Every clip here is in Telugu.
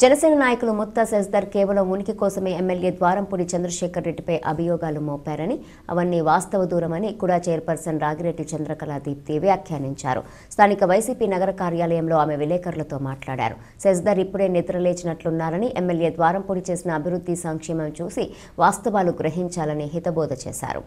జనసేన నాయకులు ముత్తా శశిధర్ కేవలం ఉనికి కోసమే ఎమ్మెల్యే ద్వారంపూడి చంద్రశేఖర్ రెడ్డిపై అభియోగాలు మోపారని, అవన్నీ వాస్తవ దూరమని కుడా చైర్పర్సన్ రాగిరెడ్డి చంద్రకళా దీప్తి వ్యాఖ్యానించారు. స్థానిక వైసీపీ నగర కార్యాలయంలో ఆమె విలేకరులతో మాట్లాడారు. శశిధర్ ఇప్పుడే నిద్రలేచినట్లున్నారని, ఎమ్మెల్యే ద్వారంపూడి చేసిన అభివృద్ధి సంక్షేమం చూసి వాస్తవాలు గ్రహించాలని హితబోధ చేశారు.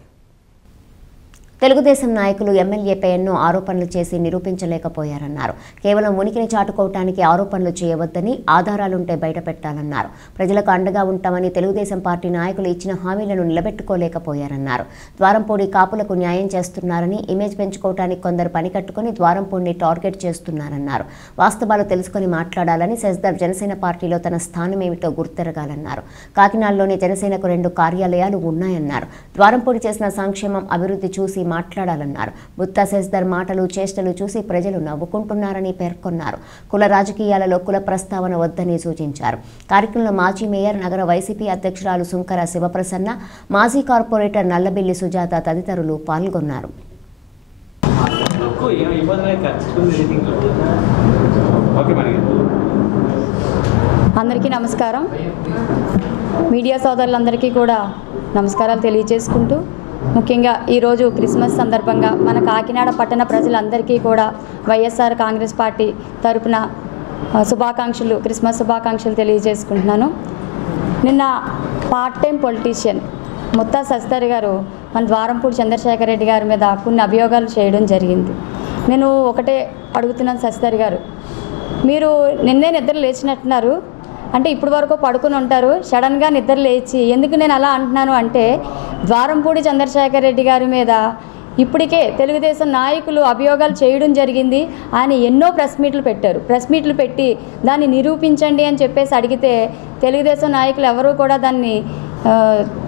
తెలుగుదేశం నాయకులు ఎమ్మెల్యేపై ఎన్నో ఆరోపణలు చేసి నిరూపించలేకపోయారన్నారు. కేవలం ఉనికిని చాటుకోవటానికి ఆరోపణలు చేయవద్దని, ఆధారాలుంటే బయటపెట్టాలన్నారు. ప్రజలకు అండగా ఉంటామని తెలుగుదేశం పార్టీ నాయకులు ఇచ్చిన హామీలను నిలబెట్టుకోలేకపోయారన్నారు. ద్వారంపూడి కాపులకు న్యాయం చేస్తున్నారని, ఇమేజ్ పెంచుకోవటానికి కొందరు పనికట్టుకుని ద్వారంపూడిని టార్గెట్ చేస్తున్నారన్నారు. వాస్తవాలు తెలుసుకుని మాట్లాడాలని, శశిధర్ జనసేన పార్టీలో తన స్థానమేమిటో గుర్తెరగాలన్నారు. కాకినాడలోని జనసేనకు 2 కార్యాలయాలు ఉన్నాయన్నారు. ద్వారంపూడి చేసిన సంక్షేమం, అభివృద్ధి చూసి మాట్లాడాలన్నారు. ముత్తా శశిధర్ మాటలు చేష్టలు చూసి ప్రజలు నవ్వుకుంటున్నారని పేర్కొన్నారు. కుల రాజకీయాలలో కుల ప్రస్తావన వద్దని సూచించారు. కార్యక్రమంలో మాజీ మేయర్, నగర వైసీపీ అధ్యక్షురాలు సుంకర శివప్రసన్న, మాజీ కార్పొరేటర్ నల్లబిల్లి సుజాత తదితరులు పాల్గొన్నారు. అందరికీ నమస్కారం. మీడియా సోదరులందరికీ కూడా నమస్కారాలు తెలియజేసుకుంటూ, ముఖ్యంగా ఈరోజు క్రిస్మస్ సందర్భంగా మన కాకినాడ పట్టణ ప్రజలందరికీ కూడా వైఎస్ఆర్ కాంగ్రెస్ పార్టీ తరపున క్రిస్మస్ శుభాకాంక్షలు తెలియజేసుకుంటున్నాను. నిన్న part time politician Mutha Sasidhar garu మన ద్వారంపూడి చంద్రశేఖర్ రెడ్డి గారి మీద కొన్ని అభియోగాలు చేయడం జరిగింది. నేను ఒకటే అడుగుతున్నాను, శశిధర్ గారు, మీరు నిన్నే నిద్ర లేచినట్టున్నారు అంటే ఇప్పుడు వరకు పడుకుని ఉంటారు, సడన్గా నిద్ర లేచి ఎందుకు నేను అలా అంటున్నాను అంటే, ద్వారంపూడి చంద్రశేఖర్ రెడ్డి గారి మీద ఇప్పటికే తెలుగుదేశం నాయకులు అభియోగాలు చేయడం జరిగింది. ఆయన ఎన్నో ప్రెస్ మీట్లు పెట్టి దాన్ని నిరూపించండి అని చెప్పేసి అడిగితే తెలుగుదేశం నాయకులు ఎవరూ కూడా దాన్ని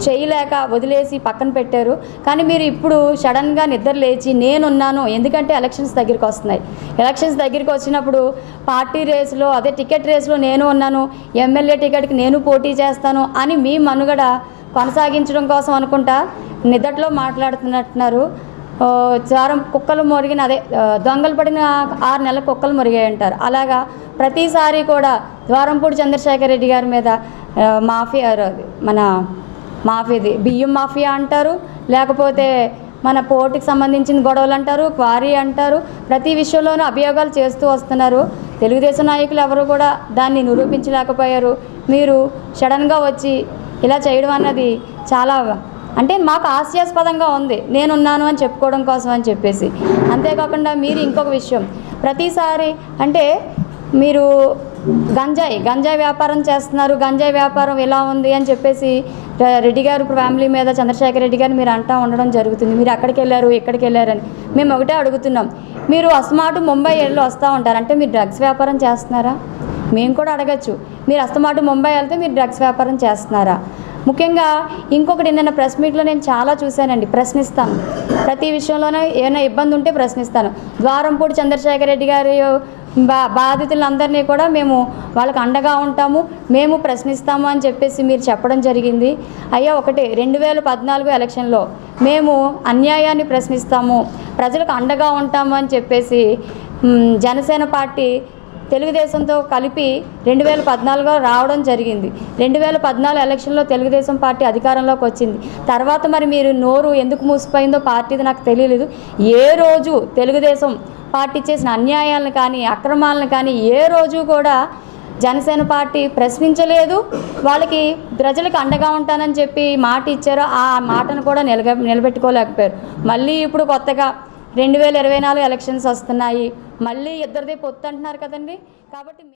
చేయలేక వదిలేసి పక్కన పెట్టారు. కానీ మీరు ఇప్పుడు సడన్గా నిద్ర లేచి నేనున్నాను, ఎందుకంటే ఎలక్షన్స్ దగ్గరికి వస్తున్నాయి. ఎలక్షన్స్ దగ్గరికి వచ్చినప్పుడు పార్టీ రేసులో, అదే టికెట్ రేసులో నేను ఉన్నాను, ఎమ్మెల్యే టికెట్కి నేను పోటీ చేస్తాను అని మీ మనుగడ కొనసాగించడం కోసం అనుకుంటా నిద్దట్లో మాట్లాడుతున్నట్టున్నారు. కుక్కలు మొరిగిన దొంగలు పడిన 6 నెలల కుక్కలు మొరిగాయి అంటారు. అలాగా ప్రతిసారి కూడా ద్వారంపూడి చంద్రశేఖర్ రెడ్డి గారి మీద మాఫియాది బియ్యం మాఫియా అంటారు, లేకపోతే మన పోర్టుకి సంబంధించిన గొడవలు అంటారు, క్వారీ అంటారు, ప్రతి విషయంలోనూ అభియోగాలు చేస్తూ వస్తున్నారు. తెలుగుదేశం నాయకులు ఎవరు కూడా దాన్ని నిరూపించలేకపోయారు. మీరు సడన్గా వచ్చి ఇలా చేయడం అన్నది చాలా అంటే మాకు హాస్యాస్పదంగా ఉంది, నేనున్నాను అని చెప్పుకోవడం కోసం అని చెప్పేసి. అంతేకాకుండా మీరు ఇంకొక విషయం, ప్రతిసారి అంటే మీరు గంజాయి వ్యాపారం చేస్తున్నారు, గంజాయి వ్యాపారం ఎలా ఉంది అని చెప్పేసి రెడ్డి గారు ఫ్యామిలీ మీద, చంద్రశేఖర్ రెడ్డి గారు మీరు అంటూ ఉండడం జరుగుతుంది. మీరు అక్కడికి వెళ్ళారు, ఇక్కడికి వెళ్ళారని. మేము ఒకటే అడుగుతున్నాం, మీరు అస్తమాటు ముంబై వెళ్ళి వస్తూ ఉంటారు అంటే మీరు డ్రగ్స్ వ్యాపారం చేస్తున్నారా? మేము కూడా అడగచ్చు, మీరు అస్తమాటు ముంబై వెళ్తే మీరు డ్రగ్స్ వ్యాపారం చేస్తున్నారా? ముఖ్యంగా ఇంకొకటి, నిన్న ప్రెస్ మీట్లో నేను చాలా చూశానండి, ప్రశ్నిస్తాను, ప్రతి విషయంలోనే ఏమైనా ఇబ్బంది ఉంటే ప్రశ్నిస్తాను. ద్వారంపూడి చంద్రశేఖర్ రెడ్డి గారి బాధితులందరినీ కూడా మేము వాళ్ళకి అండగా ఉంటాము, మేము ప్రశ్నిస్తాము అని చెప్పేసి మీరు చెప్పడం జరిగింది. అయ్యా ఒకటే, 2014 ఎలక్షన్లో మేము అన్యాయాన్ని ప్రశ్నిస్తాము, ప్రజలకు అండగా ఉంటాము అని చెప్పేసి జనసేన పార్టీ తెలుగుదేశంతో కలిపి 2014లో రావడం జరిగింది. 2014 ఎలక్షన్లో తెలుగుదేశం పార్టీ అధికారంలోకి వచ్చింది. తర్వాత మరి మీరు నోరు ఎందుకు మూసిపోయిందో పార్టీది నాకు తెలియలేదు. ఏ రోజు తెలుగుదేశం పార్టీ చేసిన అన్యాయాలను కానీ, అక్రమాలను కానీ ఏ రోజు కూడా జనసేన పార్టీ ప్రశ్నించలేదు. వాళ్ళకి ప్రజలకు అండగా ఉంటానని చెప్పి మాట ఇచ్చారో ఆ మాటను కూడా నిలబెట్టుకోలేకపోయారు. మళ్ళీ ఇప్పుడు కొత్తగా 2024 ఎలక్షన్స్ వస్తున్నాయి, మళ్ళీ ఇద్దరిదే పొత్తు అంటున్నారు కదండి. కాబట్టి